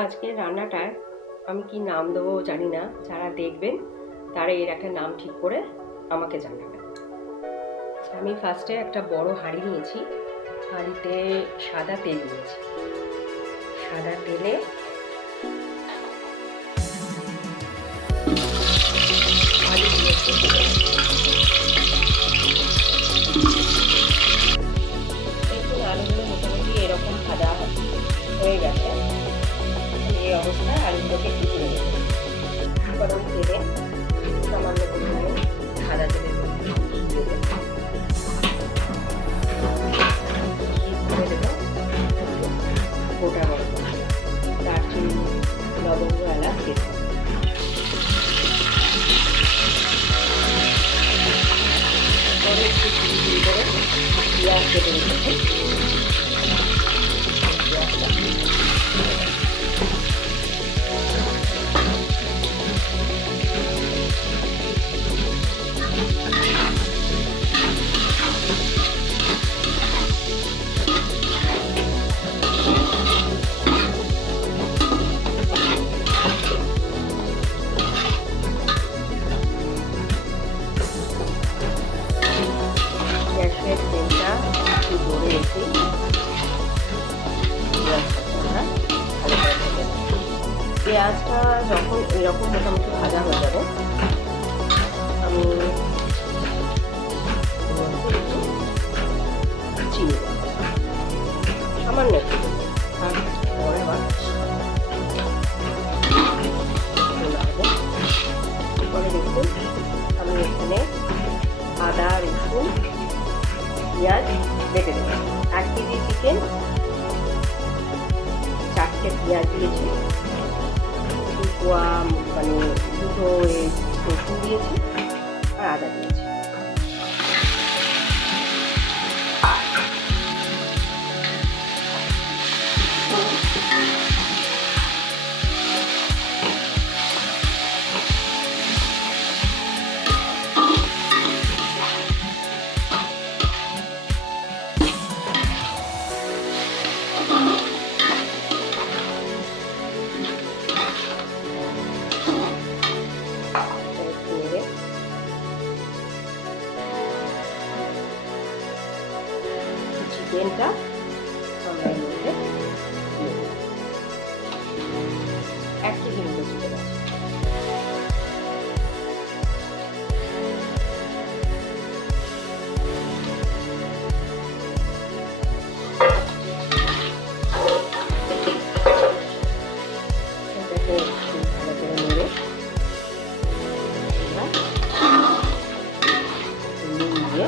আজকের রান্নাটায় আমি কি নাম দেবো জানি না, যারা দেখবেন তারা এর একটা নাম ঠিক করে আমাকে জানাবেন। আমি ফার্স্টে একটা বড় হাঁড়ি নিয়েছি, হাঁড়িতে সাদা তেল নিয়েছি। সাদা তেলে আলু দিয়েছি। দেখুন আলুগুলো মোটামুটি এরকম ভাজা হয়ে গেছে। এই অবস্থায় আলুগুলোকে একটু তুলে নেব। গরম তেলে সামান্য পরিমাণে সাদা তেলে গোটা গরম মশলা, দারচিনি, লবঙ্গ, এলাচ দিতে হবে। পরে একটু চিনি করে পেঁয়াজ কেটে রেখেছি। পেঁয়াজটা গ্যাসের ফ্লেমটা একটু জোরে রেখে পেঁয়াজটা যখন এরকম মোটামুটি ভাজা হয়ে যাবে, আমি চিনি দেবো সামান্য একটু, তারপরে আবার পরে দেখুন আমি এখানে আদা, রসুন, পেঁয়াজ বেটে দেবো। 1 কেজি চিকেন, 4টে পেঁয়াজ দিয়েছি, মানে দুটো রসুন দিয়েছি আর আদা দিয়েছি। চিকেনটা আমরা এর মধ্যে দিয়ে দেব। 1 কেজি মতো চিকেন আছে। এটাকে ভালো করে নেড়ে নুন দিয়ে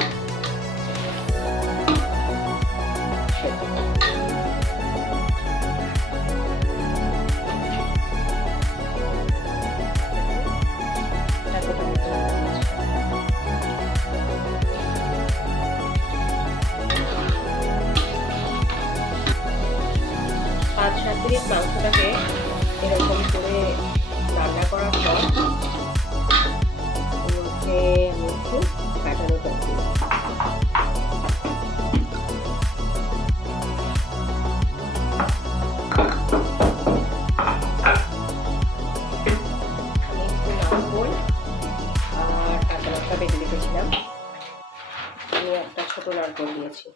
পাঁচ সাত মিনিট মাংসটাকে এরকম করে রান্না করার পর মধ্যে আমি একটু কাটানো করছি। আমি একটু নারকোল আর কাঁচা লঙ্কা বেটে রেখেছিলাম, আমি একটা ছোট নারকোল দিয়েছি।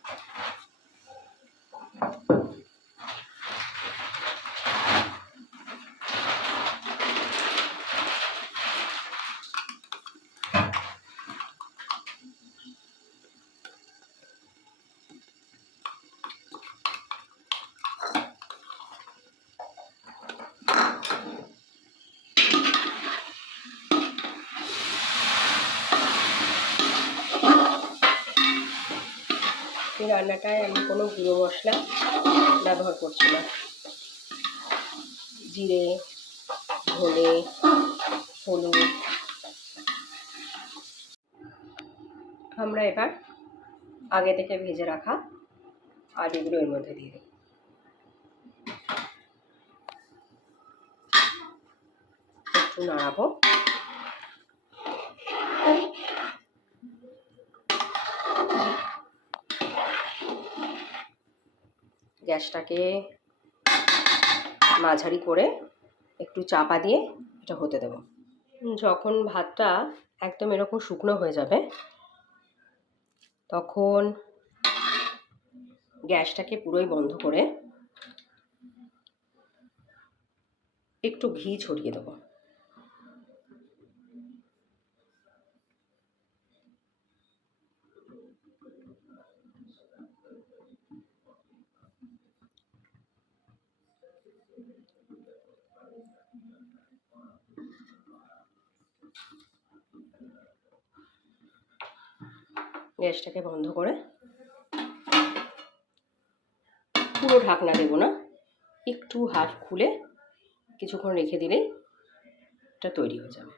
এই রান্নাটায় আমি কোনো গুঁড়ো মশলা ব্যবহার করছি না। জিরে, ধনে, হলুদ। আমরা এবার আগে থেকে ভেজে রাখা আলুগুলো এর মধ্যে দিয়ে দেব। একটু নাড়াবো। গ্যাসটাকে মাঝারি করে একটু চাপা দিয়ে এটা হতে দেব। যখন ভাতটা একদম এরকম শুকনো হয়ে যাবে তখন গ্যাসটাকে পুরোই বন্ধ করে একটু ঘি ছড়িয়ে দেবো। গ্যাসটাকে বন্ধ করে পুরো ঢাকনা দেবো না, একটু হাফ খুলে কিছুক্ষণ রেখে দিলেই এটা তৈরি হয়ে যাবে।